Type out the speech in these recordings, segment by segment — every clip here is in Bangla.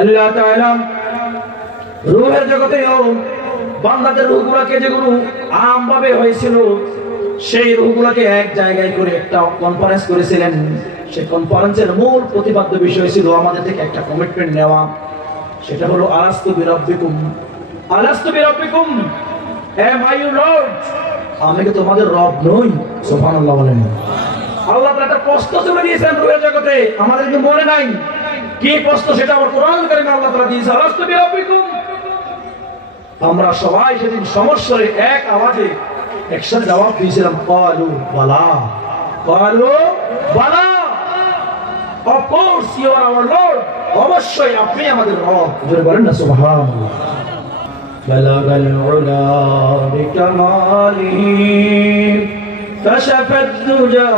আল্লাহ তাআলা রূহের জগতেও বান্দাদের রূহগুলোকে যেগুলো আমভাবে হয়েছিল সেই রূহগুলোকে এক জায়গায় করে একটা কনফারেন্স করেছিলেন। সেই কনফারেন্সের মূল প্রতিপাদ্য বিষয় ছিল আমাদের থেকে একটা কমিটমেন্ট নেওয়া, সেটা হলো আলাস্তু বিরাব্বিকুম, আলাস্তু বিরাব্বিকুম, এম আই ইউ লর্ড, আমি কি তোমাদের রব নই? সুবহানাল্লাহ বলেন। আল্লাহ তাআলা একটা প্রশ্ন তুলে দিয়েছেন রূহের জগতে, আমাদের কি মনে নাই কি প্রশ্ন? সেটা আমার কোরআন কারীমে আল্লাহ তাআলা দিয়েছে, আলাস্তু বিরাব্বিকুম। আমরা সবাই সেদিন সমস্যায় এক আওয়াজে একসাথে জবাব দিয়েছিলাম, ক্বালু বালা, ক্বালু বালা, of course you are our lord, অবশ্যই আপনি আমাদের রব। জোরে বলেন না সুবহানাল্লাহ। বালাগাল উলা বিকামালিহি কাশাফাত দুজা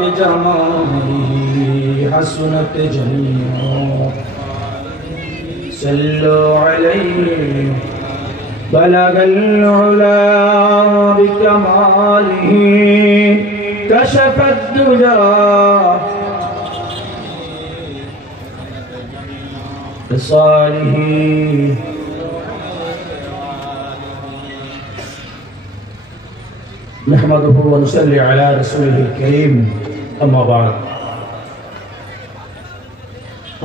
বিজামালিহি হাসনাত জামিউ সাল্লু আলাইহি بلغ العلا بكماله كشف الدجى بصاله نحمده ونصلي على رسوله الكريم أما بعد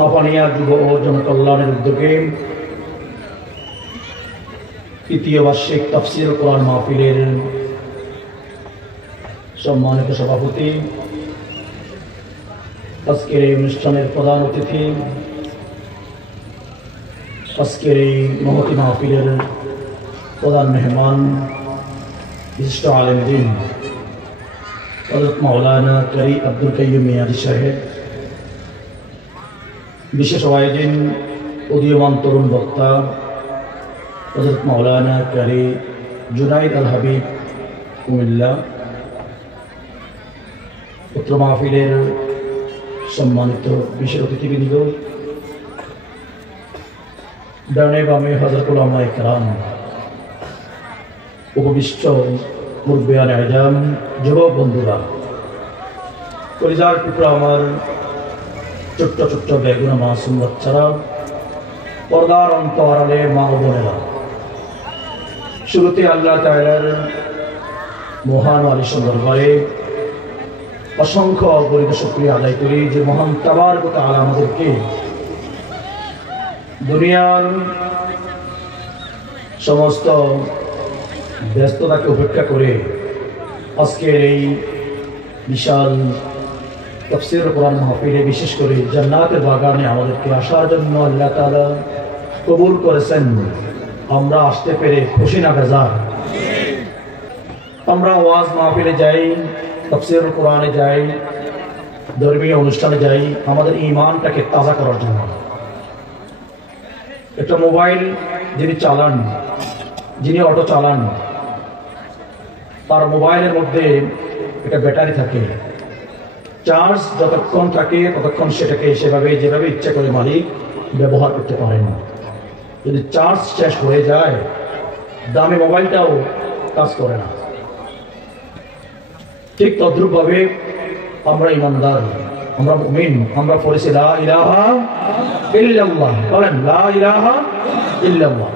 আপনিয়া যুব ও জনকল্যাণের উদ্যোগে তৃতীয় বার্ষিক তাফসীর কোরআন মাহফিলের সম্মানিত সভাপতি, আজকের এই অনুষ্ঠানের প্রধান অতিথি, আজকের এই মহতী মাহফিলের প্রধান মেহমান, বিশিষ্ট আলেম দ্বীন হযরত মাওলানা কারি আব্দুল কাইয়ুম মিয়াজি সাহেব, বিশেষ আয়োজন উদীয়মান তরুণ বক্তা হযরত মাওলানা কারি জুনাইদ আল হাবিব কুমিল্লা, পুত্র মাহফিলের সম্মানিত বিশেষ অতিথিবৃন্দ, ডানে বামে হযরত উলামায়ে কেরাম, উপবিষ্ট মুরব্বিয়ানে আযম, যুবক বন্ধুরা, কলিজার টুকরা আমার ছোট্ট ছোট্ট বেগুনা মাসুম বাচ্চারা, পর্দার অন্তরালে মা ও বোনেরা, শুরুতে আল্লাহ তাআলার মহান আলিশান দরবারে অসংখ্য অগণিত শুকরিয়া আদায় করি যে মহান তাবারক ওয়া তাআলা আমাদেরকে দুনিয়ার সমস্ত ব্যস্ততাকে উপেক্ষা করে আজকের এই বিশাল তাফসীর কোরআন মাহফিলে, বিশেষ করে জান্নাতের বাগানে আমাদেরকে আসার জন্য আল্লাহ তাআলা কবুল করেছেন। আমরা আসতে পেরে খুশি না বেজার? আমরা ওয়াজ মাহফিলে যাই, তাফসীর কোরআনে যাই, ধর্মীয় অনুষ্ঠানে যাই আমাদের ঈমানটাকে তাজা করার জন্য। একটা মোবাইল যিনি চালান, যিনি অটো চালান, তার মোবাইলের মধ্যে একটা ব্যাটারি থাকে, চার্জ যতক্ষণ থাকে ততক্ষণ সেটাকে সেভাবে যেভাবে ইচ্ছা করে মালিক ব্যবহার করতে পারেন। যদি চার্জ শেষ হয়ে যায় দামি মোবাইলটাও কাজ করে না। ঠিক তদ্রূপভাবে আমরা ঈমানদার, আমরা মুমিন, আমরা পড়েছি লা ইলাহা ইল্লাল্লাহ, বলেন লা ইলাহা ইল্লাল্লাহ।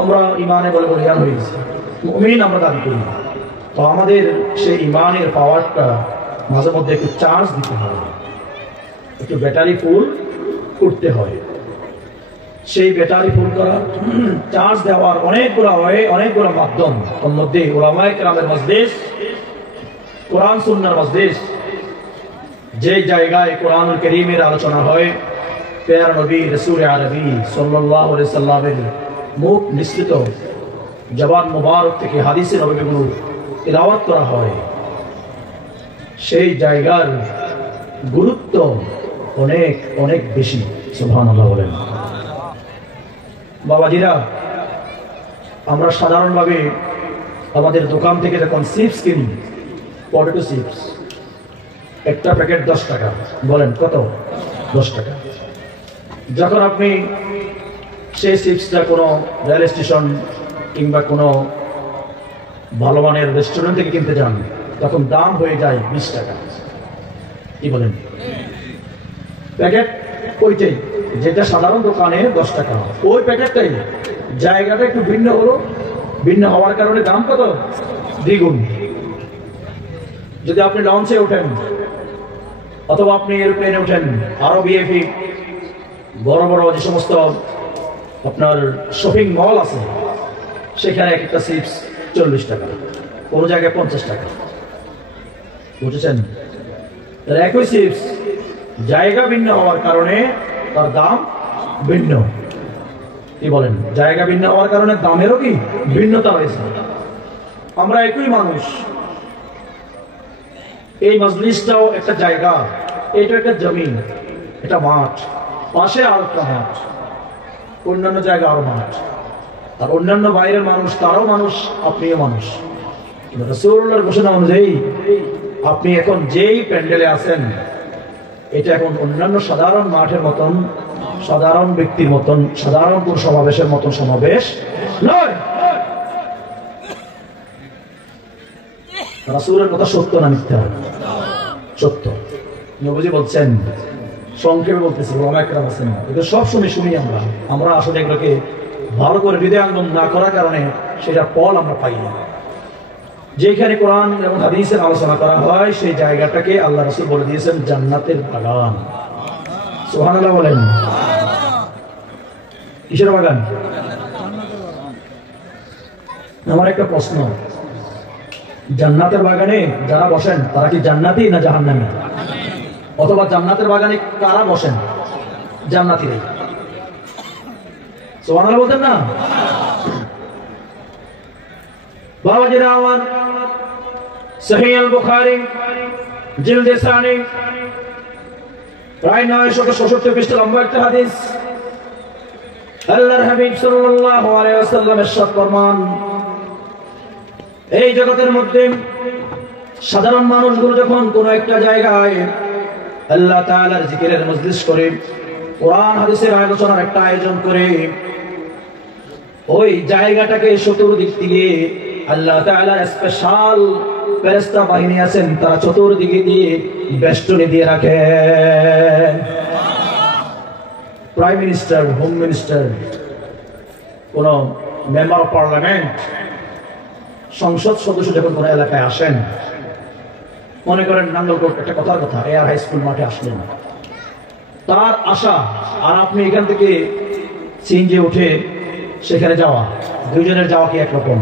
আমরা ঈমানে বলে বলিয়ান হয়েছি, মুমিন আমরা দাবি করি। তো আমাদের সেই ঈমানের পাওয়ারটা মাঝে মধ্যে একটু চার্জ দিতে হয়, একটু ব্যাটারি ফুল করতে হয়। সেই ব্যাটারি ফুল করা, চার্জ দেওয়ার অনেকগুলো মাধ্যম, তার মধ্যে উলামায়ে কেরামের মজলিস, কোরআন সুন্নাহর মজলিস, যে জায়গায় কোরআনুল কারীমের আলোচনা হয়, প্যারা নবী রাসূল আরবি সাল্লাল্লাহু আলাইহি সাল্লামের মুখ নিঃসৃত জবান মুবারক থেকে হাদিসে নববীগুলো তিলাওয়াত করা হয়, সেই জায়গার গুরুত্ব অনেক অনেক বেশি। সুবহানাল্লাহ বলেন। বাবাজিরা, আমরা সাধারণভাবে আমাদের দোকান থেকে যখন চিপস কিনি, পটেটো চিপস, একটা প্যাকেট 10 টাকা, বলেন কত? 10 টাকা। যখন আপনি সেই চিপসটা কোনো রেল স্টেশন কিংবা কোনো ভালো মানের রেস্টুরেন্ট থেকে কিনতে যান, তখন দাম হয়ে যায় 20 টাকা। কি বলেন? প্যাকেট ওইটাই, যেটা সাধারণ দোকানে 10 টাকা, ওই প্যাকেটটাই, জায়গাটা একটু ভিন্ন হলো, ভিন্ন হওয়ার কারণে দাম কত? দ্বিগুণ। যদি আপনি লঞ্চে ওঠেন অথবা আপনি এরোপ্লেনে ওঠেন, আরো ভিআইপি বড় বড় যে সমস্ত আপনার শপিং মল আছে, সেখানে একটা চিপস 40 টাকা, কোনো জায়গায় 50 টাকা, বুঝেছেন? একই চিপস, জায়গা ভিন্ন হওয়ার কারণে তার দাম ভিন্ন। কি বলেন? জায়গা ভিন্ন হওয়ার কারণে দামেরও কি ভিন্নতা হয়েছে। আমরা একই মানুষ, এই মজলিসটাও একটা জায়গা, এটা একটা জমিন, এটা মাঠ, পাশে আর একটা মাঠ, অন্যান্য জায়গা আরো মাঠ, আর অন্যান্য বাইরের মানুষ তারাও মানুষ, আপনিও মানুষ। রাসূলুল্লাহর ঘোষণা অনুযায়ী আপনি এখন যেই প্যান্ডেলে আছেন, এটা এখন অন্যান্য সাধারণ মাঠের মতন, সাধারণ ব্যক্তির মতন, সাধারণ কোন সমাবেশের মতন সমাবেশ নয়। রাসূলের কথা সত্য না মিথ্যা? সত্য। নবীজি বলছেন, সংক্ষেপে বলতেছি, ওলামা একরাম আছেন, এগুলো সব শুনি আমরা আসলে এগুলোকে ভালো করে হৃদয়ঙ্গম না করার কারণে সেটা ফল আমরা পাই না। যেখানে কোরআন এবং হাদিসের আলোচনা করা হয়, সেই জায়গাটাকে আল্লাহ রাসূল বলে দিয়েছেন জান্নাতের বাগান। সুবহানাল্লাহ বলেন। কিসের বাগান? আমার একটা প্রশ্ন, জান্নাতের বাগানে যারা বসেন তারা কি জান্নাতি না জাহান্নামী? অথবা জান্নাতের বাগানে কারা বসেন? জান্নাতীরাই। সুবহানাল্লাহ বলতেন না? বাবাজিরা আমার, সহিহ আল বুখারী জিলদে সানি প্রায় 966 পৃষ্ঠা লম্বা একটা হাদিস। আল্লাহর হাবিব সাল্লাল্লাহু আলাইহি ওয়াসাল্লাম ইরশাদ ফরমান, এই জগতের মধ্যে সাধারণ মানুষগুলো যখন কোন একটা জায়গায় আল্লাহ তাআলার জিকিরের মজলিস করে, কোরআন হাদিসের আলোচনার একটা আয়োজন করে, ওই জায়গাটাকে চতুর্দিক থেকে আল্লাহ তাআলার স্পেশাল ফেরেশতা বাহিনী আছেন, তারা চতুর্দিকে দিয়ে বেষ্টনী দিয়ে রাখে। প্রাইম মিনিস্টার, হোম মিনিস্টার, কোন মেম্বার অফ পার্লামেন্ট, সংসদ সদস্য যখন কোন এলাকায় আসেন, মনে করেন নাঙ্গলকোট, একটা কথার কথা, এয়ার হাই স্কুল মাঠে আসলেন, তার আশা আর আপনি এখান থেকে সিএনজি উঠে সেখানে যাওয়া, দুইজনের যাওয়া কি একরকম?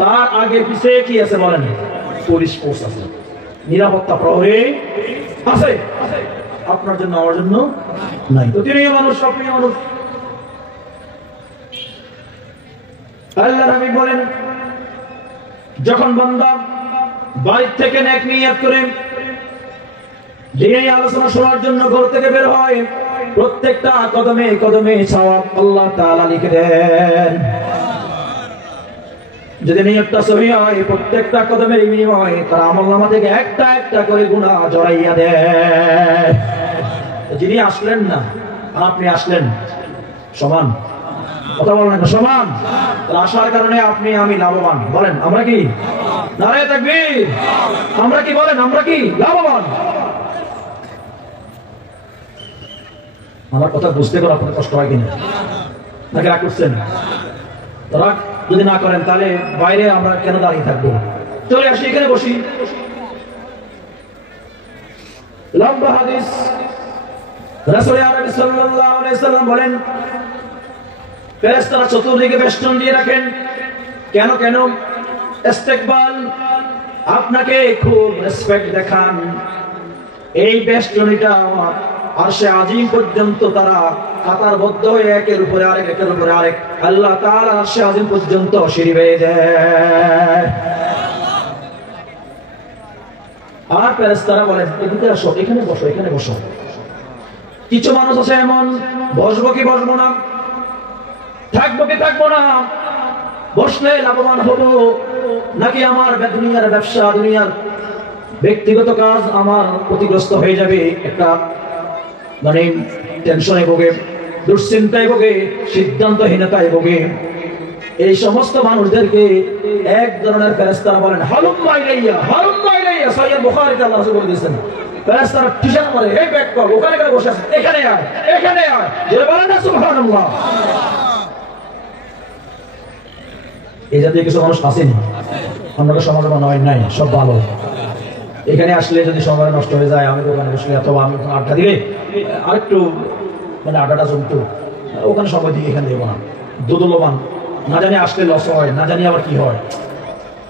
তার আগে পিছে কি আছে বলেন? পুলিশ ফোর্স আছে, নিরাপত্তা প্রহরী আছে, আপনার জন্য আমার জন্য নাই। তো তিনিও মানুষ, আপনিও মানুষ। আল্লাহর হাবিব বলেন, যখন বান্দা বাড়ি থেকে নেক নিয়ত করে দিনের আলোচনা শোনার জন্য ঘর থেকে বের হয়, প্রত্যেকটা কদমে কদমে সওয়াব আল্লাহ তাআলা লিখে দেন। যদি নিয়তটা সহিহ হয়, প্রত্যেকটা কদমের বিনিময়ে তার আমলনামা থেকে একটা একটা করে গুনাহ জড়াইয়া দেয়। যিনি আসলেন না আর আপনি আসলেন, সমান কথা বলেন না? সমান। আসার কারণে আপনি আমি লাভবান। বলেন আমরা কি? নারে তাকবীর। আমরা কি? বলেন আমরা কি লাভবান? আমার কথা বুঝতে করে আপনার কষ্ট হয় কিনা? নাকি রাগ করছেন? রাগ যদি না করেন তাহলে বাইরে আমরা কেন দাঁড়িয়ে থাকবো? চলে আসি, এখানে বসি। লম্বা হাদিস, রাসূল আরবি সাল্লাল্লাহু আলাইহি ওয়াসাল্লাম বলেন, ফেরেশতারা চতুর্দিকে বেষ্টন দিয়ে রাখেন। কেন কেন? ইস্তেকবাল, আপনাকে খুব রেসপেক্ট দেখান। এই বেষ্টনীটা আরশে আজিম পর্যন্ত তারা কাতারবদ্ধ হয়ে একের উপরে আরেক, একের উপরে আরেক, আল্লাহ তাআলা আরশে আজিম পর্যন্ত সিঁড়ি বেয়ে দেয়। আর ফেরেশতারা বলেন, এদিকে আসো, এখানে বসো, এখানে বসো। কিছু মানুষ আছে এমন, বসবো কি বসবো না, থাকবো কি থাকবো না, বসলে লাভবান হবো নাকি আমার দুনিয়ার ব্যবসা, দুনিয়ার ব্যক্তিগত কাজ আমার ক্ষতিগ্রস্ত হয়ে যাবে, একটা মানে টেনশনে ভোগে, দুশ্চিন্তায় ভোগে, সিদ্ধান্তহীনতায় ভোগে। এই সমস্ত মানুষদেরকে এক ধরনের ফেরেশতারা বলেন, হালুম্মা ইলাইয়া, হালুম্মা ইলাইয়া। সহিহ বুখারীতে আল্লাহ রাসূল বলে দিয়েছেন, ফেরেশতারা ঠিকানা মারে, এই ব্যাক কর, ওখানে কেন বসে আছে, এখানে আয়, এখানে আয়, যে বলে না সুবহানাল্লাহ। এই জাতীয় কিছু মানুষ আসেনি আমাদের সমাজে, মনে হয় নাই, সব ভালো। এখানে আসলে যদি সময় নষ্ট হয়ে যায়, আমি দোকানে বসলে অথবা আমি আড্ডা দিলে আরেকটু মানে আড্ডাটা জমতো, ওখানে সময় দিকে এখানে দেবো না, দোদলমান, না জানি আসলে লস হয়, না জানি আবার কি হয়,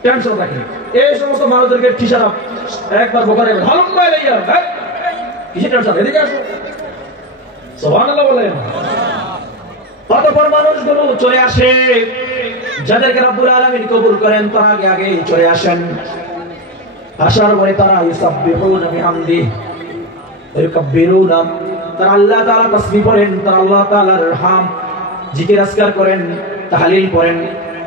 টেনশন রাখি। এই সমস্ত মানুষদেরকে ঠিকানা একবার বোকারে কিসে টেনশন, এদিকে আসো, সুবহানাল্লাহ বলেন। অতঃপর মানুষগুলো চলে আসে, যাদেরকে রব্বুল আলামিন কবুল করেন তারা আগে আগে চলে আসেন। আসার পরে তারা ইউসাব্বিহুনা বিহামদি ওয়া ইউকাব্বিরুনা, তারা আল্লাহ তাআলা তাসবিহ পড়েন, তারা আল্লাহ তাআলার হাম জিকির আজকার করেন, তাহলিল পড়েন।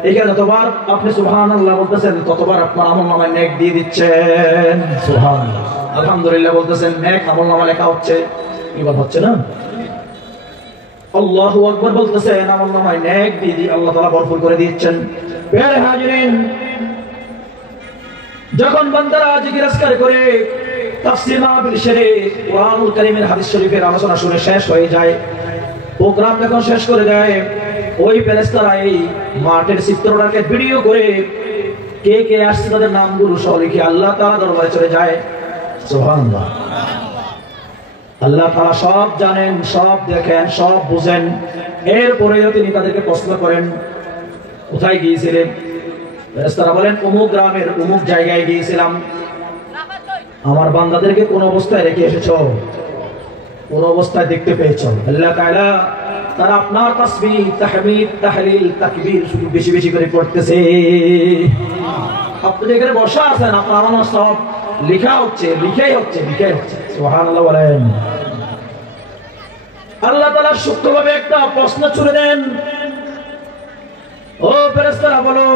এখানে যতবার আপনি সুবহানাল্লাহ বলতেছেন ততবার আপনার আমলনামায় নেক দিয়ে দিচ্ছেন। সুবহানাল্লাহ, আলহামদুলিল্লাহ বলতেছেন, নেক আমলনামায় লেখা হচ্ছে, এবার হচ্ছে না। আল্লাহু আকবার বলতেছেন, আমলনামায় নেক দিয়ে আল্লাহ তাআলা ভরপুর করে দিচ্ছেন। প্রিয় হাজিরিন, যখন বান্দারা জিকির আজকার করে তাফসীর মাহফিল সেরে কুরআনুল কারীমের হাদিস শরীফের আলোচনা শুনে শেষ হয়ে যায়, প্রোগ্রাম যখন শেষ করে দেয়, ওই ফেরেশতারা এই মাঠের চিত্রটাকে ভিডিও করে কে কে আসছে তাদের নামগুলো সহ লিখে আল্লাহ তাআলা দরবারে চলে যায়। সুবহানাল্লাহ, আল্লাহ তাআলা সব জানেন, সব দেখেন, সব বুঝেন। এরপরে তিনি তাদেরকে প্রশ্ন করেন, কোথায় গিয়েছিলেন? ফেরেশতারা বলেন, অমুক গ্রামের অমুক জায়গায় গিয়েছিলাম। আমার বান্দাদেরকে কোন অবস্থায় রেখে এসেছো? কোন অবস্থায় দেখতে পেয়েছো? আল্লাহ তাআলা তারা আপনার তাসবিহ, তাহমিদ, তাহলিল, তাকবীর শুধু বেশি বেশি করে করতেছে। আপনি যেখানে বসা আছেন, আপনার আমার সব লেখা হচ্ছে, লিখাই হচ্ছে, লিখাই হচ্ছে। সুবহানাল্লাহ বলেন। আল্লাহ তাআলা সূক্ষ্মভাবে একটা প্রশ্ন ছুড়ে দেন, ও ফেরেশতারা বলো,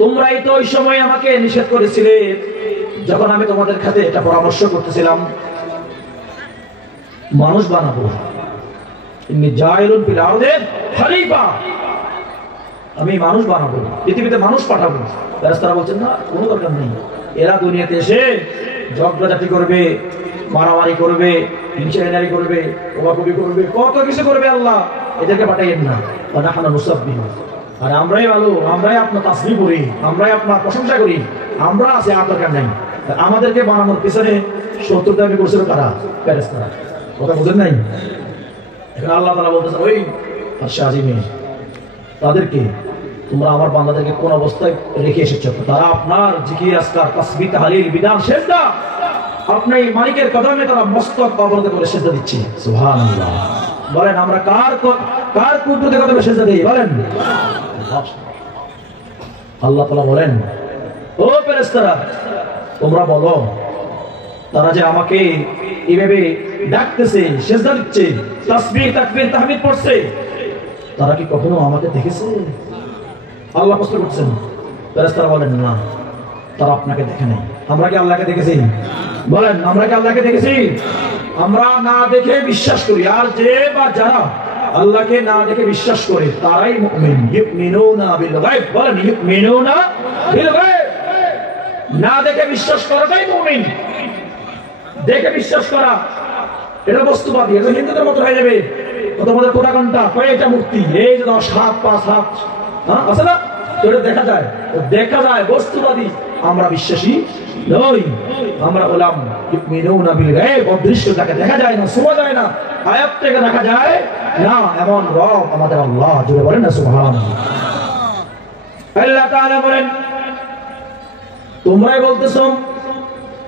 তোমরাই তো ওই সময় আমাকে নিষেধ করেছিলে যখন আমি তোমাদের খাতে এটা পরামর্শ করতেছিলাম, মানুষ বানাবো, ইন্নী জাইলুন ফিল আরদি খলিফা, আমি মানুষ বানাবো, পৃথিবীতে মানুষ পাঠাবো। ফেরেশতারা বলছেন, না, কোনো দরকার নেই, এরা দুনিয়াতে এসে ঝগড়াঝাটি করবে, মারামারি করবে, হিংসাহারি করবে, কোবাকুবি করবে, কত কিছু করবে, আল্লাহ এদেরকে পাঠাইয়েন না। নাহনু নুসাব্বিহু, আর আমরাই ভালো, আমরাই আপনার তাসবিহ করি, আমরাই আপনার প্রশংসা করি, আমরা আছি, আর দরকার নেই। আমাদেরকে বানানোর পিছনে শত্রুতা করছিল কারা? ফেরেশতারা। কথা বুঝেন নাই? এখন আল্লাহ তাআলা বলতেছেন, ওই আরশে আজিমে তাদেরকে তোমরা আমার বান্দাদেরকে কোন অবস্থায় রেখে এসেছো? তারা আপনার জিকির আজকার, তাসবিহ, তাহলিল, বিধান, সিজদা, আপনি মালিকের কদমে তারা মস্তক অবনত করে সিজদা দিচ্ছে। সুবহানাল্লাহ বলেন, আমরা কার কুদরতে কদমে সিজদা দেই? বলেন। আল্লাহ তাআলা বলেন, ও ফেরেশতারা, তোমরা বলো, তারা যে আমাকে এইভাবে ডাকতেছে, সিজদা দিচ্ছে, তাসবিহ, তাকবীর, তাহমিদ পড়ছে, তারা কি কখনো আমাকে দেখেছে? আল্লাহ প্রশ্ন করছেন। ফেরেশতারা বলেন, না, তারা আপনাকে দেখে নাই। আমরা কি আল্লাহকে দেখেছি? বলেন, আমরা কি আল্লাহকে দেখেছি? আমরা না দেখে বিশ্বাস করি। আর যে বা যারা আল্লাহকে না দেখে বিশ্বাস করে তারাই মুমিন। ইউমিনুনা বিল গায়ব, বলেন ইউমিনুনা বিল গায়ব। না দেখে বিশ্বাস করাটাই মুমিন। দেখে বিশ্বাস করা এটা বস্তুবাদী, এটা হিন্দুদের মতো হয়ে যাবে। তোমাদের কোটা ঘন্টা কয়েকটা মূর্তি, এই যে 10 হাত 5 হাত, হ্যাঁ আছে না, এটা দেখা যায়, দেখা যায়, বস্তুবাদী। আমরা বিশ্বাসী নই, আমরা বললাম ইউমিনুনা বিল গায়ব, অদৃশ্যটাকে দেখা যায় না, শোনা যায় না, আয়াত থেকে দেখা যায় না, এমন রব আমাদের আল্লাহ। জুড়ে বলেন না সুবহানাল্লাহ। আল্লাহ তাআলা বলেন, তোমরাই বলতেছো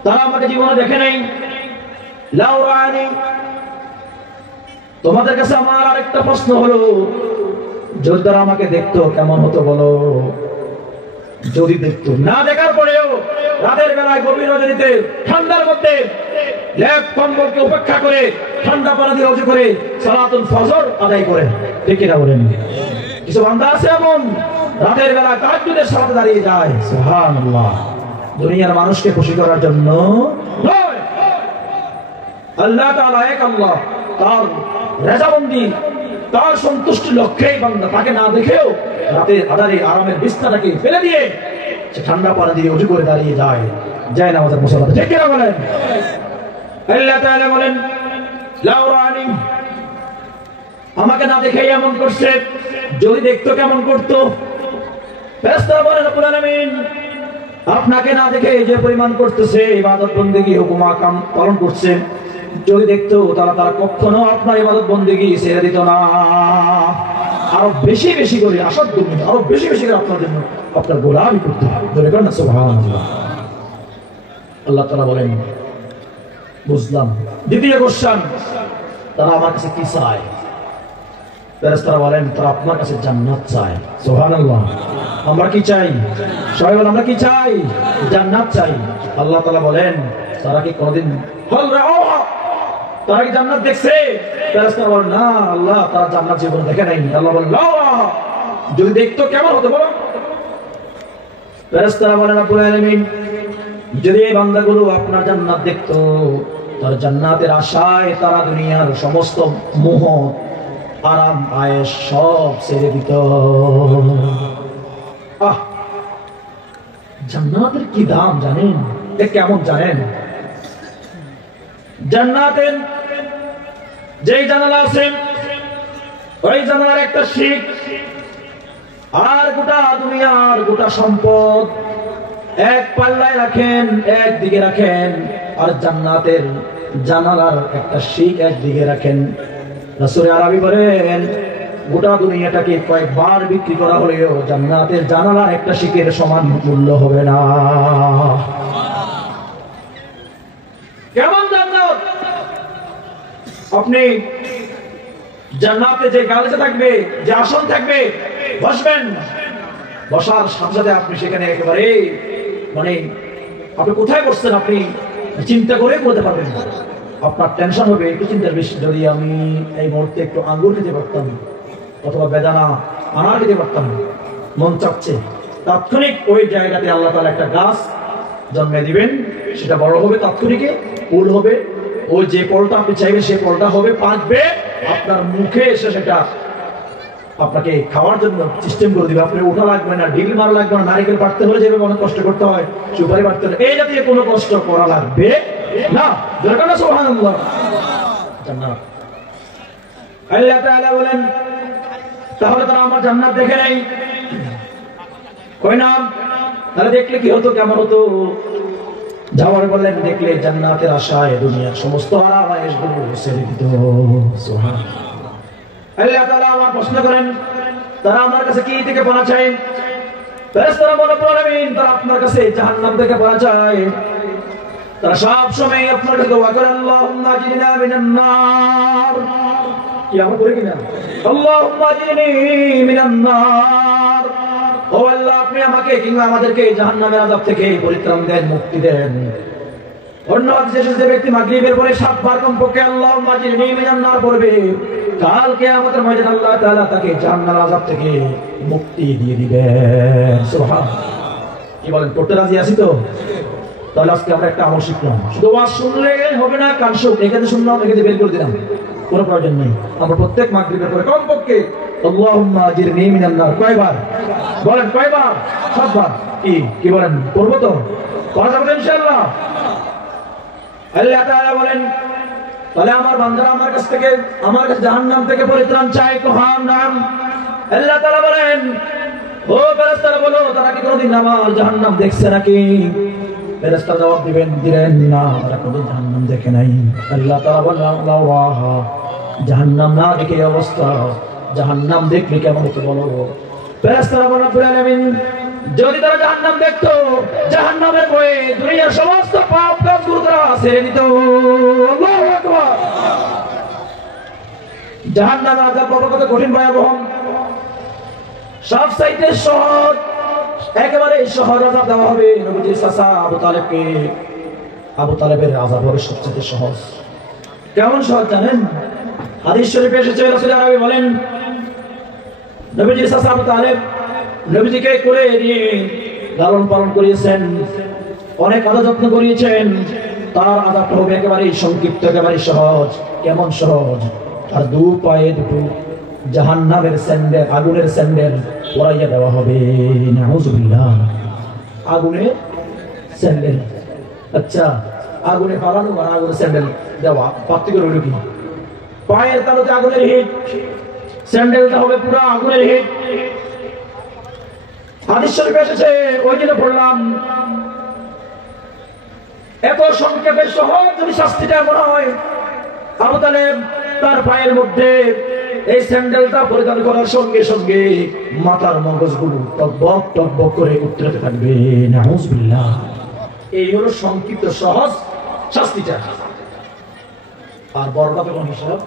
তারা আমাকে জীবনে দেখে নাই। লাউ রাআনি, তোমাদের কাছে আমার আরেকটা প্রশ্ন হলো, যদি তারা আমাকে দেখতো কেমন হতো বলো? যদি দেখতো, না দেখার পরেও রাতের বেলায় গভীর রজনীতে ঠান্ডার মধ্যে লেপ কম্বলকে উপেক্ষা করে ঠান্ডা পানি দিয়ে ওযু করে সালাতুল ফজর আদায় করেন, ঠিক কিনা বলেন? কিছু বান্দা আছে এমন, রাতের বেলায় তাহাজ্জুদের সালাতে দাঁড়িয়ে যায়। সুবহানাল্লাহ। দুনিয়ার মানুষকে খুশি করার জন্য নয়, আল্লাহ তাআলা এক আল্লাহ, তার রেজামন্দি, তার সন্তুষ্টির লক্ষ্যেই বান্দা তাকে না দেখেও রাতে আধারে আরামের বিছানাটাকে ফেলে দিয়ে সে ঠান্ডা পানি দিয়ে ওযু করে দাঁড়িয়ে যায়, যায় নামাজের মুসল্লাতে, ঠিক কিনা বলেন? আল্লাহ তাআলা বলেন লাউ রানি, আমাকে না দেখে এমন করছে, যদি দেখতো কেমন করতো। ফেরেশতারা বলেন রব্বুল আলামিন, আপনাকে না দেখে যে পরিমাণ করতেছে ইবাদত বন্দেগী হুকুম আহকাম পালন করছে, যদি দেখতো তারা কখনো আপনার ইবাদত বন্দেগী ছেড়ে দিত না। আরো বেশি বেশি করে আরো বেশি বেশি করে আপনার জন্য আপনার গোলামি করতে হবে। সুবহানাল্লাহ। আল্লাহ তাআলা বলেন বুঝলাম। দ্বিতীয় কোশ্চেন, তারা আমার কাছে কি চায়? ফেরেশতারা বলেন তারা আপনার কাছে জান্নাত চায়। সুবহানাল্লাহ। আমরা কি চাই? সবাই বলেন আমরা কি চাই? জান্নাত চাই। আল্লাহ তাআলা বলেন তারা কি কোনদিন তারা কি জান্নাত দেখছে? ফেরেশতারা বলেন না আল্লাহ, তারা জান্নাত জীবনে দেখে নাই। আল্লাহ বলেন যদি দেখতো কেমন হতো বলো? ফেরেশতারা বলেন রব্বুল আলামিন, যদি এই বান্দাগুলো আপনার জান্নাত দেখতো, তার জান্নাতের আশায় তারা দুনিয়ার সমস্ত মোহ আরাম আয়েশ সব ছেড়ে দিত। জান্নাতের কি দাম জানেন? কেমন জানেন? জান্নাতের যেই জানালা আছে, ওই জানালার একটা শিক আর গোটা দুনিয়ার গোটা সম্পদ এক পাল্লায় রাখেন, একদিকে রাখেন, আর জান্নাতের জানালার একটা শিক একদিকে রাখেন। রাসূল আরবি বলেন গোটা দুনিয়াটাকে কয়েকবার বিক্রি করা হলেও জান্নাতের জানালার একটা শিকের সমান মূল্য হবে না। কেমন জান্নাত? আপনি জান্নাতে যে গালিচা থাকবে, যে আসন থাকবে, বসবেন, বসার সাথে সাথে আপনি সেখানে একেবারে আপনি কোথায় বসছেন আপনি চিন্তা করে করতে পারবেন। আপনার টেনশন হবে একটু চিন্তার বেশি, যদি আমি এই মুহূর্তে একটু আঙ্গুর খেতে পারতাম অথবা বেদানা আনার খেতে পারতাম, মন চাচ্ছে, তাৎক্ষণিক ওই জায়গাতে আল্লাহ তাআলা একটা গাছ জন্মে দিবেন, সেটা বড় হবে, তাৎক্ষণিক ফুল হবে, ওই যে ফলটা আপনি চাইবেন সেই ফলটা হবে, পাকবে, আপনার মুখে এসে সেটা আপনাকে খাওয়ার জন্য সিস্টেম করে দিবে। আপনি ওঠা লাগবে না, ডিল মারা লাগবে না, নারিকেল পাড়তে হলে যাবে অনেক কষ্ট করতে হয়, সুপারি পাড়তে হলে এই জাতীয় কোনো কষ্ট করা লাগবে না। সুবহানাল্লাহ। জান্নাত আল্লাহ তাআলা বলেন তাহলে তারা আমার জান্নাত দেখে নাই, কই না? তাহলে দেখলে কি হতো, কেমন হতো? যাওয়ার বলেন দেখলে জান্নাতের আশায় দুনিয়ার সমস্ত আরাম আয়েশগুলো ছেড়ে দিত। সুবহানাল্লাহ। আল্লাহ তাআলা আমার প্রশ্ন করেন তারা আমার কাছে কি থেকে পানা চায়? ফেরেশতারা বলেন রব্বুল আলামিন তারা আপনার কাছে জাহান্নাম থেকে পানা চায়। তারা সব সময় আপনার কাছে দোয়া করে আল্লাহুম্মা আজরিনা মিনান নার, কি আমরা করি কিনা? আল্লাহুম্মা আজরিনি মিনান নার, ও আল্লাহ আপনি আমাকে কিংবা আমাদেরকে জাহান্নামের আযাব থেকে পরিত্রাণ দেন, মুক্তি দেন। অন্য হাদিসে যে ব্যক্তি মাগরিবের পরে 7 বার কমপক্ষে আল্লাহুম্মা আজরিনি মিনান নার পড়বে, কাল কিয়ামতের ময়দানে আল্লাহ তাআলা তাকে জাহান্নামের আযাব থেকে মুক্তি দিয়ে দিবেন। সুবহানাল্লাহ। কি বলেন, পড়তে রাজি আছি তো? তাহলে আজকে আমরা একটা আমল শিখলাম। শুধু ওয়াজ শুনলে হবে না, কান শুন, এখানে শুনলাম, এখানে বের করে দিলাম, কোনো প্রয়োজন নেই। আমরা প্রত্যেক মাগরিবের পরে কমপক্ষে আল্লাহুম্মা আজরিনি মিনান নার কয়বার বলেন? কয়বার? 7 বার। কি বলেন, পড়বো তো? পড়া যাবে ইনশাআল্লাহ। আল্লাহ তাআলা বলেন তাহলে আমার বান্দারা আমার কাছে জাহান্নাম থেকে পরিত্রাণ চায়, তো হ্যাঁ নাম। আল্লাহ তাআলা বলেন ও ফেরেশতারা বলো তারা কি কোনদিন আমার জাহান্নাম দেখছে নাকি? ফেরেশতারা জবাব দিলেন না, তারা কোনদিন জাহান্নাম দেখে নাই। আল্লাহ তাআলা বলেন আল্লাহ জাহান্নাম না দেখে অবস্থা, জাহান্নাম দেখলে কেমন হতো বলো? ফেরেশতারা বলেন রব্বুল আলামিন যদি তারা জাহান্নাম দেখতো, জাহান্নামের ভয়ে দুনিয়ার সমস্ত পাপ কাজগুলো তারা ছেড়ে দিত। আল্লাহু আকবার। জাহান্নামের আযাব বাবা কত কঠিন ভয়াবহ, সব চাইতে সহজ, একেবারে সহজ আযাব দেওয়া হবে নবীজির চাচা আবু তালেবকে। আবু তালেবের আযাব হবে সবচেয়ে সহজ। কেমন সহজ জানেন? হাদিস শরীফে এসেছে রাসূল আরবি বলেন নবীজির চাচা আবু তালেব নবীজিকে কোলে নিয়ে লালন পালন করিয়েছেন, অনেক আদর যত্ন করিয়েছেন। তার আযাবটা হবে একেবারে সংক্ষিপ্ত, একেবারে সহজ। কেমন সহজ? আর 2 পায়ে দুটো জাহান্নামের স্যান্ডেল, আগুনের স্যান্ডেল পরাইয়া দেওয়া হবে। নাউযুবিল্লাহ। আগুনের স্যান্ডেল। আচ্ছা আগুনে ফালানো আর আগুনে স্যান্ডেল দেওয়া, পার্থক্য রইল কি? পায়ের তালুতে আগুনের হিট, স্যান্ডেলটা হবে পুরো আগুনের হিট। হাদিস শরীফে এসেছে, ওই দিনে পড়লাম, এত সংক্ষেপে সহজ যদি শাস্তিটা মনে হয়, আবু তালেব তার পায়ের মধ্যে এই স্যান্ডেলটা পরিধান করার সঙ্গে সঙ্গে মাথার মগজগুলো টকবক টকবক করে উঠতে থাকবে। নাউজুবিল্লাহ। এই হলো সংক্ষিপ্ত সহজ শাস্তিটা। আর বড়টা কোন হিসাব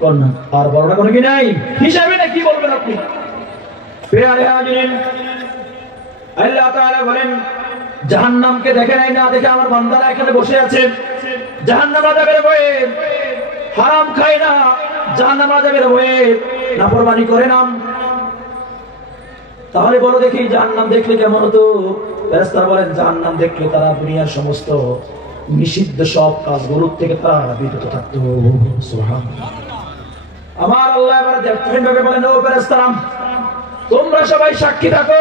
কর না, আর বড়টা কোনো কি নাই হিসাবে না, কি বলবেন আপনি? প্রিয় হাজিরিন, আল্লাহ তাআলা বলেন জাহান্নামকে দেখে নাই না দেখে আমার বান্দারা এখানে বসে আছে, জাহান্নাম আযাবের ভয়ে হারাম খায় না, জাহান্নাম আযাবের ভয়ে নাফরমানি করে না। তাহলে বলো দেখি জাহান্নাম দেখলে কেমন হতো? ফেরেশতারা বলেন জাহান্নাম দেখলে তারা দুনিয়ার সমস্ত নিষিদ্ধ সব কাজগুলোর থেকে তারা বিরত থাকতো। সুবহানাল্লাহ। আমার আল্লাহ এবারে দেখতেন ভাবে বলেন, ও ফেরেশতারা তোমরা সবাই সাক্ষী থাকো,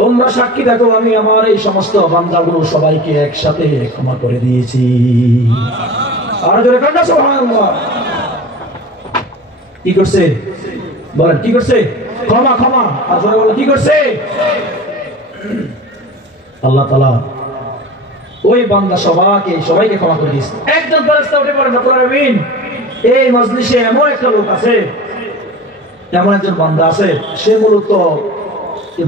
তোমরা সাক্ষী থাকো আমি আমার এই সমস্ত বান্দাগুলো সবাইকে একসাথে ক্ষমা করে দিয়েছি। আর জোরে কান্না সুবহানাল্লাহ। কি করছে বলেন, কি করছে? ক্ষমা ক্ষমা। আর জোরে বলেন কি করছে? আল্লাহ তাআলা ওই বান্দা সবাইকে ক্ষমা করে দিয়েছে। একজন ফেরেশতা উঠে পড়েন, রব্বুল আলামিন এই মজলিসে এমন একটা লোক আছে, এমন একজন বান্দা আছে, সে মূলত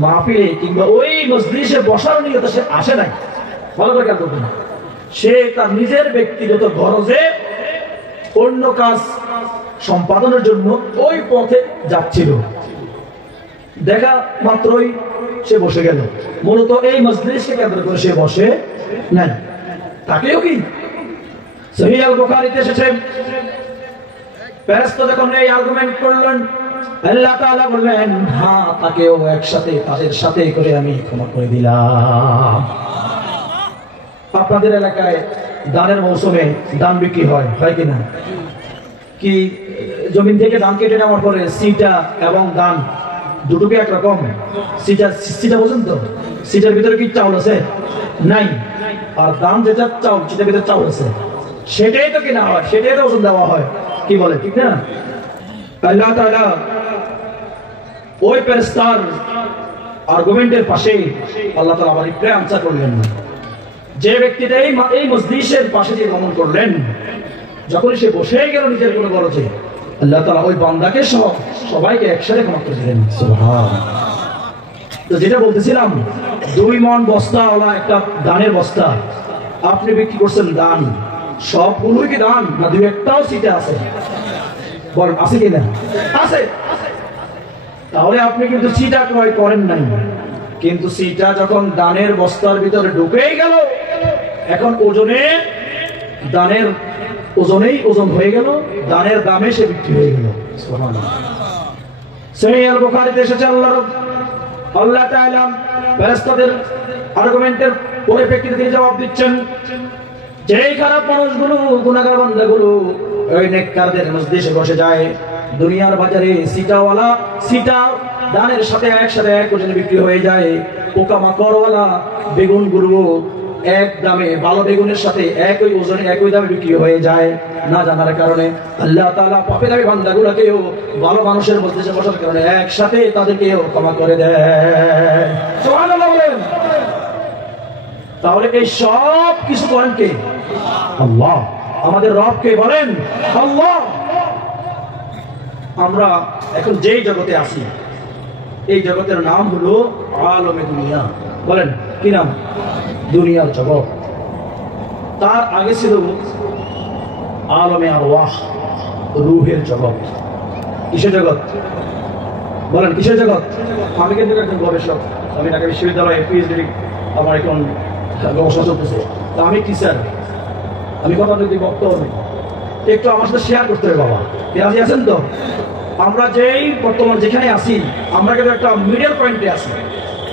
মাহফিলে কিংবা ওই মজলিসে বসার নিয়তে সে আসে নাই। ভালো করে খেয়াল করবেন, সে তার নিজের ব্যক্তিগত গরজে অন্য কাজ সম্পাদনের জন্য ওই পথে যাচ্ছিল, দেখা মাত্রই সে বসে গেল। মূলত এই মজলিসকে কেন্দ্র করে সে বসে নাই। তাকেও কি সহিহ আল বুখারীতে এসেছে, ফেরেশতা যখন এই আর্গুমেন্ট করলেন, আল্লাহ তাআলা বললেন হ্যাঁ তাকেও একসাথে তাদের সাথে করে আমি ক্ষমা করে দিলাম। আপনাদের এলাকায় ধানের মৌসুমে ধান বিক্রি হয়, হয় কিনা? কি জমিন থেকে ধান কেটে নেওয়ার পরে সিটা এবং ধান দুটোকে একরকম? সিটা বোঝেন তো? সিটার ভিতরে কি চাউল আছে? নাই। আর ধান যেটা চাউল, সেটার ভিতরে চাউল আছে, সেটাই তো কিনা হয়, সেটাই তো ওজন দেওয়া হয়। কি বলে, ঠিক না? আল্লাহ তাআলা ওই ফেরেশতার আর্গুমেন্টের পাশে আল্লাহ তাআলা আবার একটু আনসার করলেন। যে ব্যক্তিটা এই মজলিসের পাশে যে গমন করলেন, যখন সে বসে গেল নিজের কোনো গরজে, আল্লাহ তাআলা ওই বান্দাকে সবাইকে একসাথে ক্ষমা করে দিলেন। সুবহানাল্লাহ। তো যেটা বলতেছিলাম, 2 মণ বস্তাওয়ালা একটা ধানের বস্তা আপনি বিক্রি করছেন, ধান সবগুলোই কি ধান না 2-1টাও সিটা আছে? বল আছে কিনা? আছে। তাহলে আপনি কিন্তু সিটা ক্রয় করেন নাই, কিন্তু সিটা যখন ধানের বস্তার ভিতরে ঢুকেই গেল, এখন ধানের ওজন হয়ে গেল, ধানের দামে সে বিক্রি হয়ে গেল। সুবহানাল্লাহ। সহিহ আল বুখারীতে এসেছে, আল্লাহ তাআলা ফেরেশতাদের আর্গুমেন্টের পরিপ্রেক্ষিতে তিনি জবাব দিচ্ছেন, যেই খারাপ মানুষগুলো, গুনাহগার বান্দাগুলো ওই নেককারদের মজলিসে বসে যায়, দুনিয়ার বাজারে সিটা ধানের সাথে একসাথে এক ওজনে বিক্রি হয়ে যায়, পোকামাকড়ওয়ালা বেগুনগুলো এক দামে, ভালো বেগুনের সাথে একই ওজনে একই দামে বিক্রি হয়ে যায়, না জানার কারণে আল্লাহ তাআলা পাপের দাবি বান্দাগুলোকেও ভালো মানুষের মজলিসে বসার কারণে একসাথে তাদেরকেও ক্ষমা করে দেয়। সুবহানাল্লাহ বলেন। তাহলে এই সব কিছু করেন কে? আল্লাহ। আমাদের রবকে বলেন আল্লাহ। আমরা এখন যেই জগতে আছি, এই জগতের নাম হলো আলমে দুনিয়া। বলেন কি নাম? দুনিয়ার জগৎ। তার আগে ছিল আলমে আরওয়াহ, রূহের জগৎ। কিসের জগৎ? বলেন কিসের জগৎ? আমি কিন্তু একজন গবেষক, আমি ঢাকা বিশ্ববিদ্যালয়ে পিএইচডি আমার এখন গবেষণা চলতেছে। তা আমি টিচার, আমি কথা যদি বক্তব্য নেই, একটু আমার সাথে শেয়ার করতে হবে। বাবা রাজি আছেন তো? আমরা যেই বর্তমান যেখানে আছি, আমরা কিন্তু একটা মিডল পয়েন্টে আছি।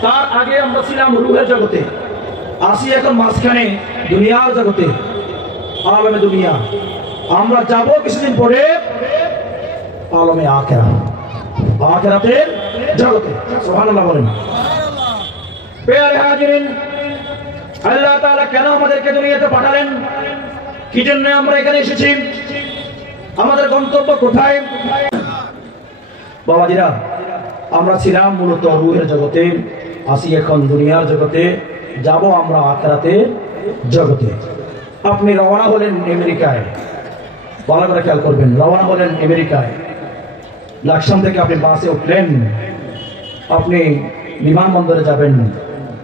তার আগে আমরা ছিলাম রূহের জগতে, আসি এখন মাঝখানে দুনিয়ার জগতে, আলমে দুনিয়া। আমরা যাব কিছুদিন পরে আলমে আখিরাতের জগতে। সুবহানাল্লাহ বলেন। প্রিয় হাজিরিন, আল্লাহ তাআলা কেন আমাদেরকে দুনিয়াতে পাঠালেন, কি জন্য আমরা এখানে এসেছি, আমাদের গন্তব্য কোথায়? বাবাজিরা, আমরা ছিলাম মূলত রূহের জগতে, আসি এখন দুনিয়ার জগতে, যাব আমরা আখিরাতের জগতে। আপনি রওনা হলেন আমেরিকায়, ভালো করে খেয়াল করবেন, রওনা হলেন আমেরিকায়, লাকসাম থেকে আপনি বাসে উঠলেন, আপনি বিমানবন্দরে যাবেন,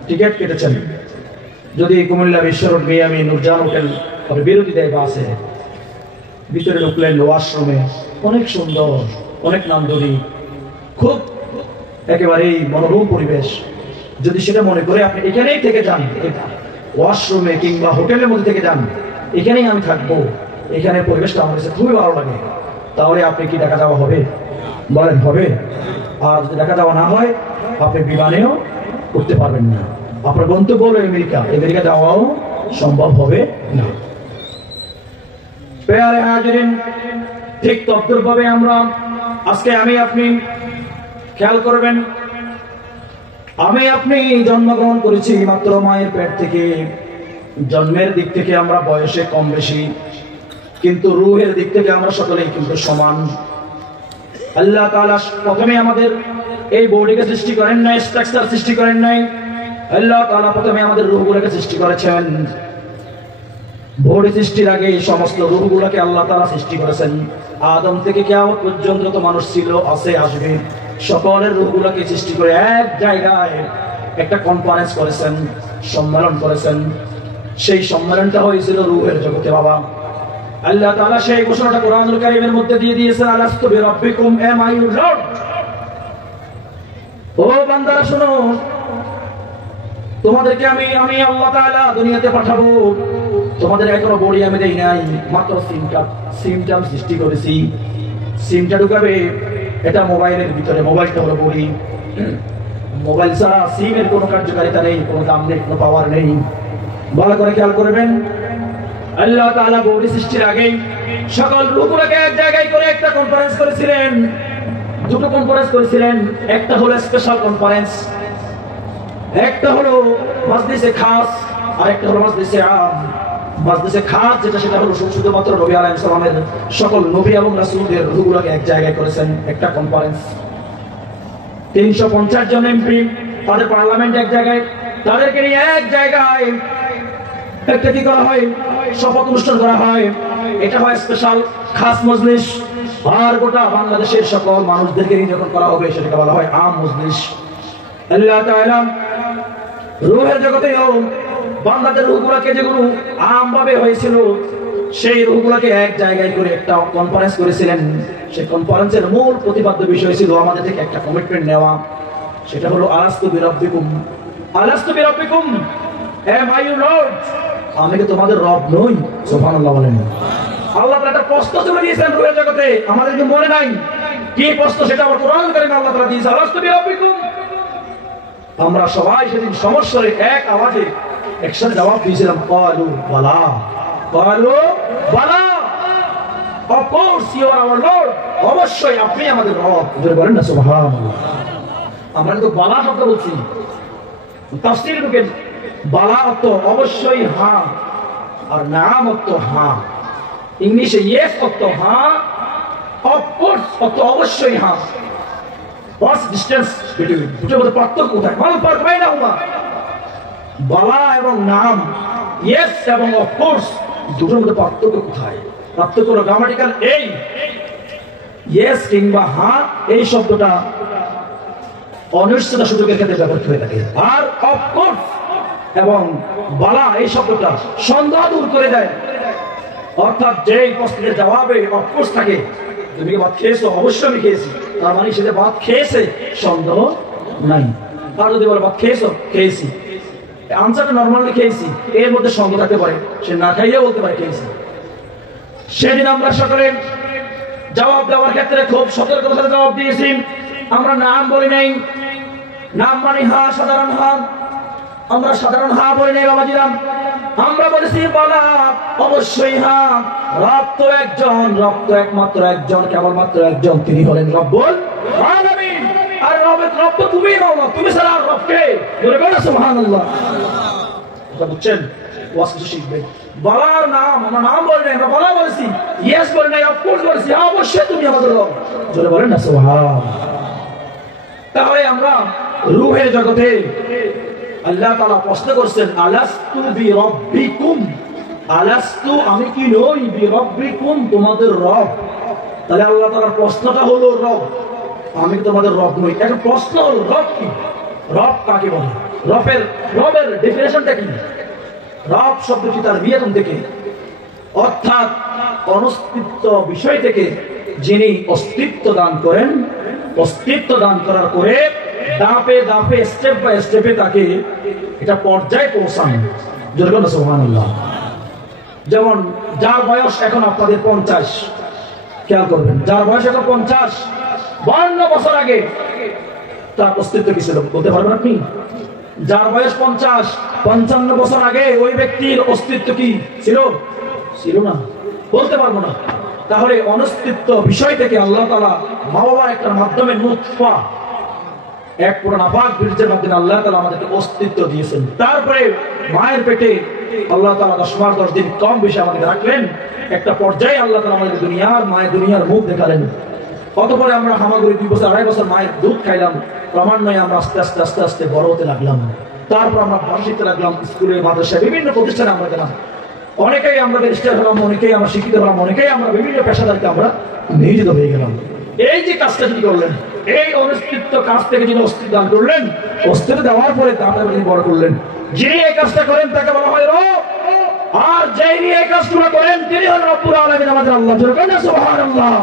টিকিট কেটেছেন, যদি কুমিল্লা বিশ্ব রোড মিয়ামি নুরজান হোটেল আপনি বিরতি দেয় বাসে, ভিতরে ঢুকলেন ওয়াশরুমে, অনেক সুন্দর, অনেক নান্দনিক, খুব একেবারেই মনোরম পরিবেশ। যদি সেটা মনে করে আপনি এখানেই থেকে যান, ওয়াশরুমে কিংবা হোটেলের মধ্যে থেকে যান, এখানেই আমি থাকবো, এখানে পরিবেশটা আমার কাছে খুবই ভালো লাগে, তাহলে আপনি কি দেখা যাওয়া হবে? বলেন হবে? আর যদি দেখা যাওয়া না হয়, আপনি বিমানেও উঠতে পারবেন না, আপনার গন্তব্য হলো আমেরিকা, আমেরিকা যাওয়াও সম্ভব হবে না। প্রিয় হাজিরিন, ঠিক তদ্রূপভাবে আমরা আজকে আমি আপনি খেয়াল করবেন, আমি আপনি জন্মগ্রহণ করেছি মাত্র মায়ের পেট থেকে, জন্মের দিক থেকে আমরা বয়সে কম বেশি, কিন্তু রূহের দিক থেকে আমরা সকলেই কিন্তু সমান। আল্লাহ তাআলা প্রথমে আমাদের এই বডিকে সৃষ্টি করেন নাই, স্ট্রাকচার সৃষ্টি করেন নাই, আল্লাহ তাআলা প্রথমে আমাদের রূহগুলোকে সৃষ্টি করেছেন। বডি সৃষ্টির আগে সমস্ত রূহগুলোকে আল্লাহ তাআলা সৃষ্টি করেছেন। আদম থেকে কিয়ামত পর্যন্ত যত মানুষ ছিল, আছে, আসবে, সকলের রূহগুলোকে সৃষ্টি করে এক জায়গায় একটা কনফারেন্স করেছেন, সম্মেলন করেছেন। সেই সম্মেলনটা হয়েছিল রূহের জগতে। বাবা, আল্লাহ তাআলা সেই ঘোষণাটা কোরআনুল কারীমের মধ্যে দিয়ে দিয়েছেন, আলাস্তু বিরাব্বিকুম, এম আই ইউর লর্ড। ও বান্দারা শোনো, তোমাদেরকে আমি আল্লাহ তাআলা দুনিয়াতে পাঠাবো, তোমাদের এখনো বডি আমি দেই নাই, মাত্র সিমটা সৃষ্টি করেছি। সিমটা ঢুকাবে, এটা মোবাইলের ভিতরে, মোবাইলটা হলো বডি। মোবাইল ছাড়া সিমের কোনো কার্যকারিতা নেই, কোনো দাম নেই, কোনো পাওয়ার নেই। ভালো করে খেয়াল করবেন, আল্লাহ তাআলা বডি সৃষ্টির আগে সকল রূহগুলোকে এক জায়গায় করে একটা কনফারেন্স করেছিলেন, দুটো কনফারেন্স করেছিলেন। একটা হলো স্পেশাল কনফারেন্স, একটা হলো মাজলিসে খাস, আর একটা হলো মাজলিসে আম। মাজলিসে খাস যেটা, সেটা হলো শুধুমাত্র নবী আলাইহিস সালামের সকল নবী এবং রাসূলদের রূহগুলোকে এক জায়গায় করেছেন একটা কনফারেন্স। 350 জন এমপি, তাদের পার্লামেন্ট এক জায়গায়, তাদেরকে নিয়ে এক জায়গায় একটা কি করা হয়, শপথ অনুষ্ঠান করা হয়। এটা হয় স্পেশাল খাস মজলিস। আর গোটা বাংলাদেশের সকল মানুষদেরকে নিয়ে যখন করা হবে, সেটাকে বলা হয় আম মজলিস। আল্লাহ তাআলা রূহের জগতেও বান্দাদের রূহগুলোকে যেগুলো আমভাবে হয়েছিল, সেই রূহগুলোকে এক জায়গায় করে একটা কনফারেন্স করেছিলেন। সেই কনফারেন্সের মূল প্রতিপাদ্য বিষয় ছিল আমাদের থেকে একটা কমিটমেন্ট নেওয়া, সেটা হলো আলাস্তু বিরাব্বিকুম, আলাস্তু বিরাব্বিকুম, এম আই ইউর লর্ড, আমি কি তোমাদের রব নই? সুবহানাল্লাহ বলেন। আল্লাহ তাআলা একটা প্রশ্ন তুলে দিয়েছেন রূহের জগতে, আমাদের কি মনে নাই কি প্রশ্ন? সেটা আমার কোরআনুল কারীমে আল্লাহ তাআলা দিয়েছে, আলাস্তু বিরাব্বিকুম। আমরা সবাই সেদিন সমস্যার এক আওয়াজে একসাথে জবাব দিয়েছিলাম, ক্বালু বালা, ক্বালু বালা, of course you are our lord, অবশ্যই আপনি আমাদের রব। জোরে বলেন না সুবহানাল্লাহ। আমরা কিন্তু বালা শব্দ বলছি, তাফসীরে ঢুকেন, বালা অর্থ অবশ্যই হ্যাঁ, আর নাম অর্থ হ্যাঁ। ইংলিশে ইয়েস অর্থ হ্যাঁ, অফ কোর্স অর্থ অবশ্যই হ্যাঁ। What's the distance between? দুটোর মধ্যে পার্থক্য কোথায়? মাল পার্থক্য হয় না হুমা। বালা এবং নাম, ইয়েস এবং অফ কোর্স, দুটোর মধ্যে পার্থক্য কোথায়? পার্থক্য হলো গ্রামাটিক্যাল। এই ইয়েস কিংবা হ্যাঁ, এই শব্দটা অনিশ্চিত সুযোগের ক্ষেত্রে ব্যবহৃত হয়ে থাকে, আর অফ কোর্স এবং বালা এই শব্দটা সন্দেহ দূর করে দেয়। অর্থাৎ যেই প্রশ্নের জবাবে অফ কোর্স থাকে, তুমি কি ভাত খেয়েছো? অবশ্যই আমি খেয়েছি, তার মানে সে যে ভাত খেয়েছে সন্দেহ নাই। আর যদি বলে ভাত খেয়েছো? খেয়েছি, আনসারটা নর্মালি খেয়েছি, এর মধ্যে সন্দেহ থাকতে পারে, সে না খাইলেও বলতে পারে খেয়েছি। সেদিন আমরা সকলে জবাব দেওয়ার ক্ষেত্রে খুব সতর্কতার সাথে জবাব দিয়েছি। আমরা নাম বলি নাই, নাম মানে হা, সাধারণ হা, আমরা সাধারণ হা বলি নাই বাবাজিরা। আমরা বলেছি বলা অবশ্যই হ্যাঁ, রব তো একজন, রব তো একমাত্র একজন, কেবলমাত্র একজন, তিনি হলেন রব্বুল আলামিন। আর রব রব তো তুমিই মাওলা, তুমি ছাড়া আর রব কে? বলে বলেন সুবহানাল্লাহ। কথা বুঝছেন? ওয়াজ কিছু শিখবেন। বলার নাম, আমরা নাম বলি নাই, আমরা বলা বলেছি, ইয়েস বলি নাই, অফকোর্স বলেছি, অবশ্যই তুমি আমাদের রব। জোরে বলেন না সুবহানাল্লাহ। তাহলে আমরা রূহের জগতে আল্লাহ তাআলা প্রশ্ন করছেন, আলাস্তু বিরাব্বিকুম, আলাস্তু আমি কি নই, বিরাব্বিকুম তোমাদের রব। তাহলে আল্লাহ তাআলার প্রশ্নটা হলো রব, আমি তোমাদের রব নই। এখন প্রশ্ন হলো রব কি, রব কাকে বলে, রবের ডেফিনেশনটা কি? রব শব্দটি তার বিয়াতন থেকে, অর্থাৎ অনস্তিত্ব বিষয় থেকে যিনি অস্তিত্ব দান করেন, অস্তিত্ব দান করার পরে ধাপে ধাপে স্টেপ বাই স্টেপে তাকে এটা পর্যায়ে পৌঁছান। জোরে সুবহানাল্লাহ। যেমন যার বয়স এখন আপনাদের 50, খেয়াল করবেন, যার বয়স এখন 50, 52 বছর আগে তার অস্তিত্ব কি ছিল বলতে পারবেন আপনি? যার বয়স 50, 55 বছর আগে ওই ব্যক্তির অস্তিত্ব কি ছিল? ছিল না, বলতে পারবো না। তাহলে অনস্তিত্ব বিষয় থেকে আল্লাহ তাআলা মা বাবার একটা মাধ্যমে নুতফা, এক পুরো নাপাক বীর্যের মাধ্যমে আল্লাহ তাআলা আমাদেরকে অস্তিত্ব দিয়েছেন। তারপরে মায়ের পেটে আল্লাহ তাআলা 10 মাস 10 দিন কম বেশি আমাদের রাখলেন। একটা পর্যায়ে আল্লাহ তাআলা আমাদের দুনিয়ার মুখ দেখালেন। অতঃপরে আমরা হামাগুড়ি 2 বছর 2.5 বছর মায়ের দুধ খাইলাম। ক্রমান্বয়ে আমরা আস্তে আস্তে বড় হতে লাগলাম। তারপর আমরা পড়া শিখতে লাগলাম, স্কুলে মাদ্রাসায় বিভিন্ন প্রতিষ্ঠানে আমরা গেলাম। অনেকেই আমরা ব্যারিস্টার হলাম, অনেকেই আমরা শিক্ষিত হলাম, অনেকেই আমরা বিভিন্ন পেশাদারকে আমরা নিয়োজিত হয়ে গেলাম। এই যে কাজটা যিনি করলেন, এই অস্তিত্ব কাজ থেকে যিনি অস্তিত্ব দান করলেন, অস্তিত্ব দেওয়ার পরে তারপরে তিনি বড় করলেন। যিনি এই কাজটা করেন তাকে বলা হয় রব, আর যিনি এই কাজগুলো করেন তিনি হলেন রব্বুল আলামিন, আমাদের আল্লাহ। জোরে বলেন সুবহানাল্লাহ।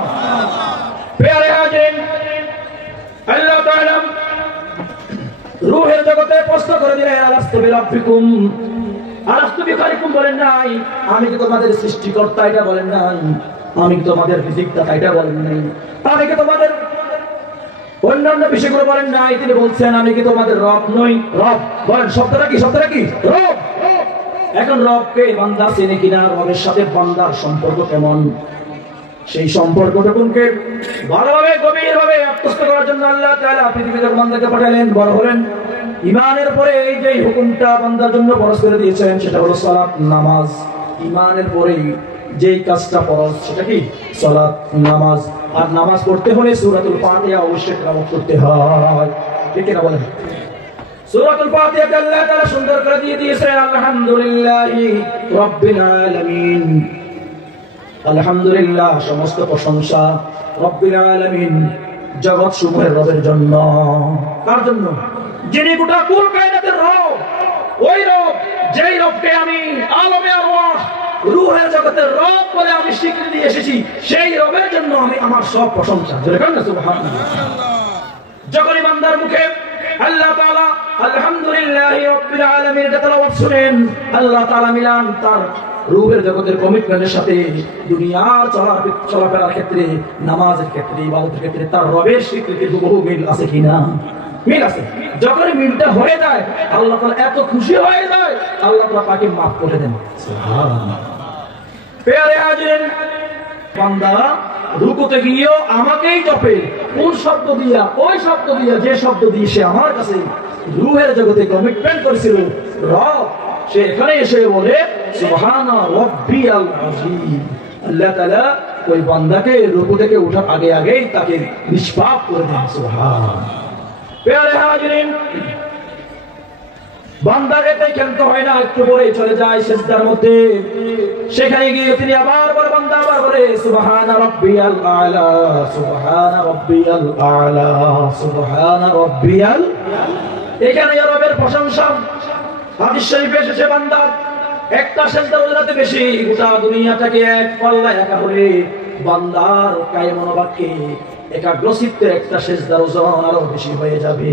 প্রিয় হাজিরিন, আল্লাহ তাআলা রূহের জগতে প্রশ্ন করে দিলেন, আলাস্তু বিরাব্বিকুম, আলাস্তু বিখালিকুম বলেন নাই, আমি কি তোমাদের সৃষ্টিকর্তা এটা বলেন নাই, আমি কি তোমাদের রিজিকদাতা এটা বলেন নাই, আমি কি তোমাদের অন্যান্য বিষয়গুলো বলেন নাই। তিনি বলছেন আমি কি তোমাদের রব নই? রব বলেন শব্দটা কি? শব্দটা কি? রব। এখন রবকে বান্দা চেনে কিনা, রবের সাথে বান্দার সম্পর্ক কেমন, সেই সম্পর্কটুকুকে ভালোভাবে গভীরভাবে আত্মস্থ করার জন্য আল্লাহ তাআলা পৃথিবীতে বান্দাকে পাঠালেন, বড় হলেন। ঈমানের পরে এই যে হুকুমটা বান্দার জন্য ফরজ করে দিয়েছেন সেটা হলো সালাত, নামাজ। ঈমানের পরে যেই কাজটা ফরজ সেটা কি? সালাত, নামাজ। আর নামাজ পড়তে হলে সূরাতুল ফাতিহা অবশ্যই তেলাওয়াত করতে হয়। ঠিক কি না বলেন? সূরাতুল ফাতিহা আল্লাহ তাআলা সুন্দর করে দিয়ে দিয়েছেন, আলহামদুলিল্লাহি রাব্বিল আলামিন। আলহামদুলিল্লাহ, সমস্ত প্রশংসা রব্বিল আলামিন, জগৎ সমূহের রবের জন্য। কার জন্য? যিনি গোটা কুল কায়নাতের রব। ওই রব, যেই রবকে আমি আলমে আরওয়াহ, রূহের জগতের রব বলে আমি স্বীকৃতি দিয়ে এসেছি, সেই রবের জন্য আমি আমার সব প্রশংসা। জোরে বলেন সুবহানাল্লাহ। যখনই বান্দার মুখে আল্লাহ তাআলা আলহামদুলিল্লাহি রাব্বিল আলামিন এর তেলাওয়াত শুনেন, আল্লাহ তাআলা মিলান তার রূহের জগতের কমিটমেন্টের সাথে দুনিয়ার চলাফেরার ক্ষেত্রে, নামাজের ক্ষেত্রে, ইবাদতের ক্ষেত্রে তার রবের স্বীকৃতির বহু মিল আছে কিনা? মিল আছে। যখন মিলটা হয়ে যায় আল্লাহ তাআলা এত খুশি হয়ে যায়, আল্লাহ তাআলা তাকে মাফ করে দেন। সুবহানাল্লাহ। প্রিয় হাজিরিন, বান্দা রুকুতে গিয়েও আমাকেই জপে। কোন শব্দ দিয়া? ওই শব্দ দিয়া, যে শব্দ দিয়ে সে আমার কাছে রূহের জগতে কমিটমেন্ট করেছিল রব, সে এখানে এসে বলে সুবহানা রাব্বিয়াল আযীম। আল্লাহ তাআলা ওই বান্দাকে রুকু থেকে ওঠার আগেই তাকে নিষ্পাপ করে দেন। সুবহান। প্রিয় হাজিরিন, বান্দাকে খেলতে হয় না, একটু পরে চলে যায় সিজদার মধ্যে। সেখানে গিয়ে তিনি আবার বলে, বান্দা আবার বলে সুবহানা রাব্বিয়াল আ'লা, সুবহানা রাব্বিয়াল আ'লা, সুবহানা রাব্বিয়াল। এখানে রবের প্রশংসা। হাদিস শরীফে এসেছে, বান্দা একটা সিজদা ওজনাতে বেশি, গোটা দুনিয়াটাকে এক পাল্লায় রাখা হলে বান্দার কায় মনোবাক্যে একাগ্রচিত্তে একটা সিজদার ওজন আরো বেশি হয়ে যাবে।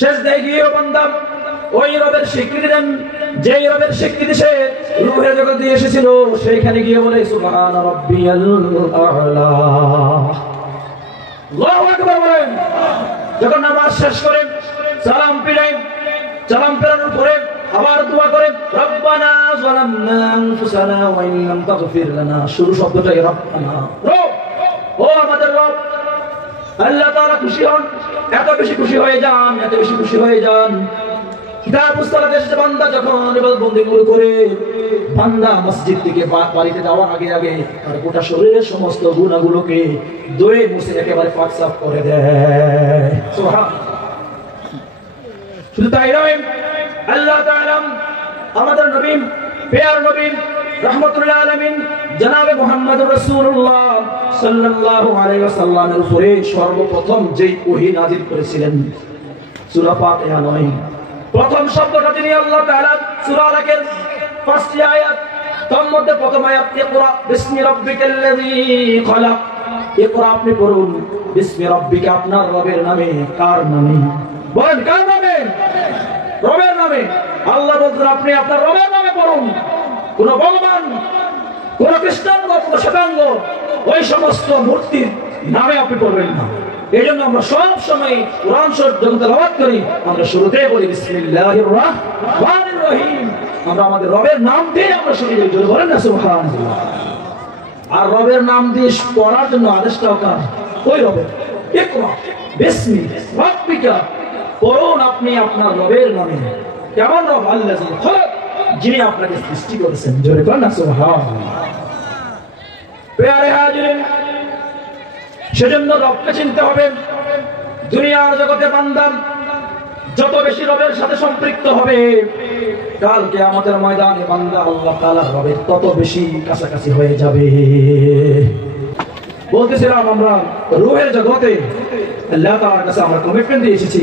সিজদায় গিয়ে বান্দা ওই রবের স্বীকৃতি দেন, যেই রবের স্বীকৃতি সে রূহের জগতে এসেছিল, সেইখানে গিয়ে বলে সুবহানা রাব্বিয়াল আ'লা। আল্লাহু আকবার বলেন। যখন নামাজ শেষ করেন, সালাম ফিরাই, সালাম ফেরানোর পরে আবার দোয়া করেন, রব্বানা যালামনা আনফুসানা ওয়া ইন লাম তাগফির লানা। শুরু শব্দটা রব্বানা, রব, ও আমাদের রব, আল্লাহ তাআলা খুশি হন, এত বেশি খুশি হয়ে যান, এত বেশি খুশি হয়ে যান। কিতাব পুস্তকে এসেছে বান্দা যখন ইবাদতবন্দি করে, বান্দা মসজিদ থেকে বাড়িতে যাওয়ার আগে আগে তার গোটা শরীরের সমস্ত গুনাহগুলোকে ধুয়ে মুছে একেবারে পাক সাফ করে দেয়। সুবহানাল্লাহ। শুধু তাই নয়, আল্লাহ তাআলা আমাদের নবী, প্রিয় নবী রাহমাতুল আলামিন জনাবে মুহাম্মদুর রাসূলুল্লাহ সাল্লাল্লাহু আলাইহি ওয়াসাল্লামের উপরে সর্বপ্রথম যেই ওহী নাযিল করেছিলেন সূরা ফাতিহা নয়, প্রথম শব্দটা তিনি আল্লাহ তাআলা সূরা আলাকের 5টি আয়াত, তার মধ্যে প্রথম আয়াত ইকরা বিসমি রাব্বিকাল্লাযী খলাক। ইকরা আপনি পড়ুন, বিসমি রাব্বিকা আপনার রবের নামে। কার নামে? বলেন কার নামে? রবের নামে। আল্লাহ বলছেন আপনি আপনার রবের নামে পড়ুন। কোন ভগবান, কোন কৃষ্ণাঙ্গ, কোন শ্বেতাঙ্গ, ওই সমস্ত মূর্তির নামে আপনি পড়বেন না। এই জন্য আমরা সব সময় কোরআন শরীফ যখন তেলাওয়াত করি আমরা শুরুতেই বলি বিসমিল্লাহির রহমানির রহিম। আমরা আমাদের রবের নাম দিয়ে আমরা শুরু করি, জোরে বলেন না সুবহানাল্লাহ। আর রবের নাম দিয়ে পড়ার জন্য আদেশটাও কার? ওই রবের। ইকরা বিসমি রাব্বিকা, পড়ুন আপনি আপনার রবের নামে। কেমন রব? আল্লাযী খলাক, যিনি আপনাকে সৃষ্টি করেছেন। জোরে বলেন না সুবহানাল্লাহ। প্রিয় হাজিরিন, সেজন্য রবকে চিনতে হবে। দুনিয়ার জগতে বান্দা যত বেশি রবের সাথে সম্পৃক্ত হবে, কাল কিয়ামতের ময়দানে বান্দা আল্লাহ তাআলার রবের তত বেশি কাছাকাছি হয়ে যাবে। বলতেছিলাম আমরা রূহের জগতে আল্লাহ তাআলার কাছে আমরা কমিটমেন্ট দিয়ে এসেছি,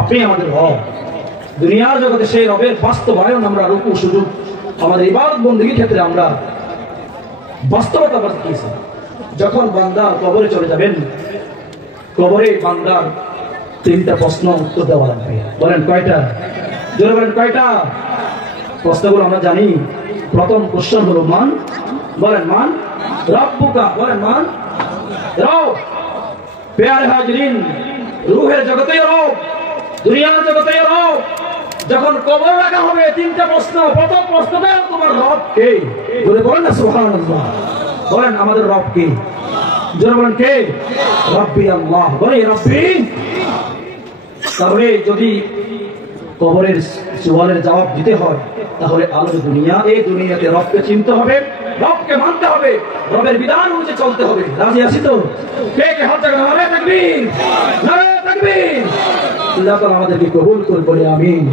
আপনি আমাদের রব। দুনিয়ার জগতে সেই রবের বাস্তবায়ন আমরা রূপু সুযোগ আমাদের ইবাদত বন্দেগীর ক্ষেত্রে আমরা বাস্তবতা পাচ্ছি। যখন বান্দা কবরে চলে যাবেন, কবরে বান্দার 3টা প্রশ্ন উত্তর দেওয়া লাগবে। বলেন কয়টা? জোরে বলেন কয়টা? প্রশ্নগুলো আমরা জানি। প্রথম কোশ্চেন হলো মান। বলেন মান। রব্বুকা। বলেন মান। রব। প্রিয় হাজিরিন, রূহের জগতেই রব, দুনিয়ার জগতেই রব। যখন কবর রাখা হবে 3টা প্রশ্ন। প্রথম প্রশ্নটা তোমার রব কে? বলে বলেন না সুবহানাল্লাহ। বলেন আমাদের রব কে? জোরে বলেন কে? রব্বি আল্লাহ। বলে রব্বি। তাহলে যদি কবরের সওয়ালের জবাব দিতে হয় তাহলে আলোর দুনিয়া, এই দুনিয়াতে রবকে চিনতে হবে, রবকে মানতে হবে, রবের বিধান অনুযায়ী চলতে হবে। রাজি আছি তো? কে কে হাত জাগান? নারে তাকবীর, নারে তাকবীর। আল্লাহ তাআলা আমাদেরকে কবুল করুন, বলে আমিন।